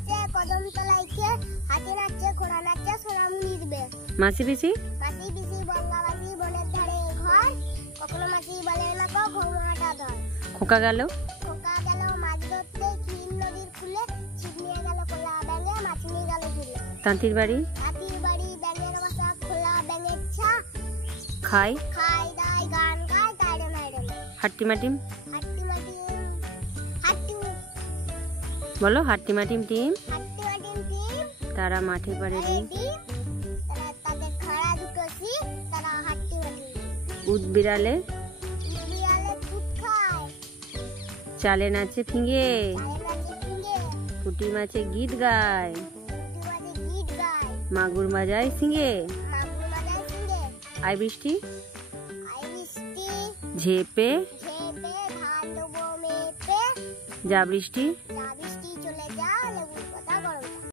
গেছে কদম তলাইছে হাতি নাচছে ঘোড়া নাচছে সোনামুনি দিবে মাসি পিসি বঙ্গাবাসী বনের ধারে ঘর কখনো মাসি বলে না কো ঘুমাটা ধর খোকা গেল মাছ ধরতে ক্ষীর নদীর ফুলে ছিপ নিয়ে গেল খোলা ব্যাঙে মাছ নিয়ে গেল ঝুলে তাঁতির বাড়ি ব্যাঙের বাসা খোলা ব্যাঙের ছা খাই দাই গান গায় তাইরে নাইরে হাট্টি মাটিম হাট্টি বলো হাট্টি মাটিম টিম টিম তারা মাঠে পারে ডিম তাদের খড়া দুটো শিব তারা হাট্টি মাটিম উদ বিড়ালে কুট খায় চালে নাচে ফিঙে পুঁটি মাছে গীত গায় মাগুর বাজায় সিঙে আই বৃষ্টি ঝেপে যা বৃষ্টি চলে যা লেবুর পাতা গরম